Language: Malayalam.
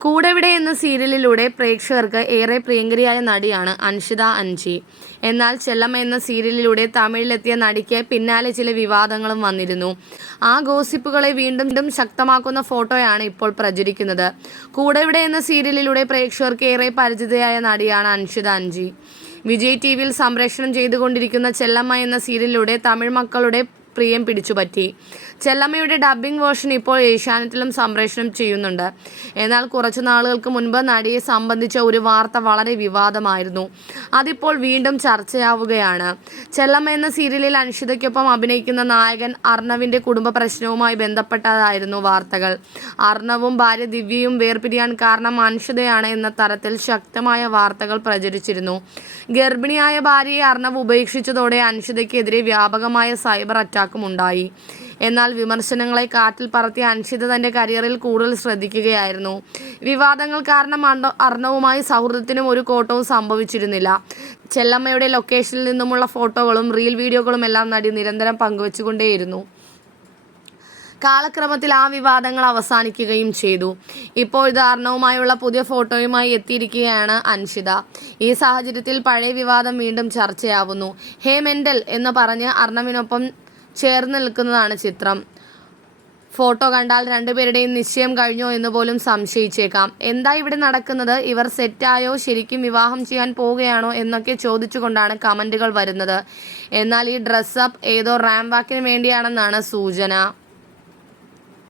കൂടെവിടെ എന്ന സീരിയലിലൂടെ പ്രേക്ഷകർക്ക് ഏറെ പ്രിയങ്കരിയായ നടിയാണ് അൻഷിത അഞ്ചി എന്നാൽ ചെല്ലമ്മ എന്ന സീരിയലിലൂടെ തമിഴിലെത്തിയ നടിക്ക് പിന്നാലെ ചില വിവാദങ്ങളും വന്നിരുന്നു. ആ ഗോസിപ്പുകളെ വീണ്ടും ശക്തമാക്കുന്ന ഫോട്ടോയാണ് ഇപ്പോൾ പ്രചരിക്കുന്നത്. കൂടെവിടെ എന്ന സീരിയലിലൂടെ പ്രേക്ഷകർക്ക് ഏറെ പരിചിതയായ നടിയാണ് അൻഷിത അഞ്ചി വിജയ് ടി വിയിൽ സംപ്രേഷണം ചെയ്തുകൊണ്ടിരിക്കുന്ന ചെല്ലമ്മ എന്ന സീരിയലിലൂടെ തമിഴ് മക്കളുടെ പ്രിയം പിടിച്ചുപറ്റി. ചെല്ലമ്മയുടെ ഡബ്ബിംഗ് വേർഷൻ ഇപ്പോൾ ഏഷ്യാനെറ്റിലും സംപ്രേഷണം ചെയ്യുന്നുണ്ട്. എന്നാൽ കുറച്ചു നാളുകൾക്ക് മുൻപ് നടിയെ സംബന്ധിച്ച ഒരു വാർത്ത വളരെ വിവാദമായിരുന്നു. അതിപ്പോൾ വീണ്ടും ചർച്ചയാവുകയാണ്. ചെല്ലമ്മ എന്ന സീരിയലിൽ അൻഷിതയ്ക്കൊപ്പം അഭിനയിക്കുന്ന നായകൻ അർണവിന്റെ കുടുംബ പ്രശ്നവുമായി ബന്ധപ്പെട്ടതായിരുന്നു വാർത്തകൾ. അർണവും ഭാര്യ ദിവ്യയും വേർപിരിയാൻ കാരണം അൻഷിതയാണ് എന്ന തരത്തിൽ ശക്തമായ വാർത്തകൾ പ്രചരിച്ചിരുന്നു. ഗർഭിണിയായ ഭാര്യയെ അർണവ് ഉപേക്ഷിച്ചതോടെ അൻഷിതയ്ക്കെതിരെ വ്യാപകമായ സൈബർ അറ്റാക്കും ഉണ്ടായി. എന്നാൽ വിമർശനങ്ങളെ കാറ്റിൽ പറത്തിയ അൻഷിത തന്റെ കരിയറിൽ കൂടുതൽ ശ്രദ്ധിക്കുകയായിരുന്നു. വിവാദങ്ങൾ കാരണം അർണവുമായി സൗഹൃദത്തിനും ഒരു കോട്ടവും സംഭവിച്ചിരുന്നില്ല. ചെല്ലമ്മയുടെ ലൊക്കേഷനിൽ നിന്നുമുള്ള ഫോട്ടോകളും റീൽ വീഡിയോകളും എല്ലാം നടി നിരന്തരം പങ്കുവച്ചുകൊണ്ടേയിരുന്നു. കാലക്രമത്തിൽ ആ വിവാദങ്ങൾ അവസാനിക്കുകയും ചെയ്തു. ഇപ്പോൾ ഇത് അർണവുമായുള്ള പുതിയ ഫോട്ടോയുമായി എത്തിയിരിക്കുകയാണ് അൻഷിത. ഈ സാഹചര്യത്തിൽ പഴയ വിവാദം വീണ്ടും ചർച്ചയാവുന്നു. ഹേ മെൻഡൽ എന്ന് പറഞ്ഞ് അർണവിനൊപ്പം ചേർന്ന് നിൽക്കുന്നതാണ് ചിത്രം. ഫോട്ടോ കണ്ടാൽ രണ്ടുപേരുടെയും നിശ്ചയം കഴിഞ്ഞോ എന്ന് പോലും സംശയിച്ചേക്കാം. എന്താ ഇവിടെ നടക്കുന്നത്? ഇവർ സെറ്റായോ ശരിക്കും വിവാഹം ചെയ്യാൻ പോവുകയാണോ എന്നൊക്കെ ചോദിച്ചുകൊണ്ടാണ് കമന്റുകൾ വരുന്നത്. എന്നാൽ ഈ ഡ്രസ്സപ്പ് ഏതോ റാം വാക്കിന് വേണ്ടിയാണെന്നാണ് സൂചന.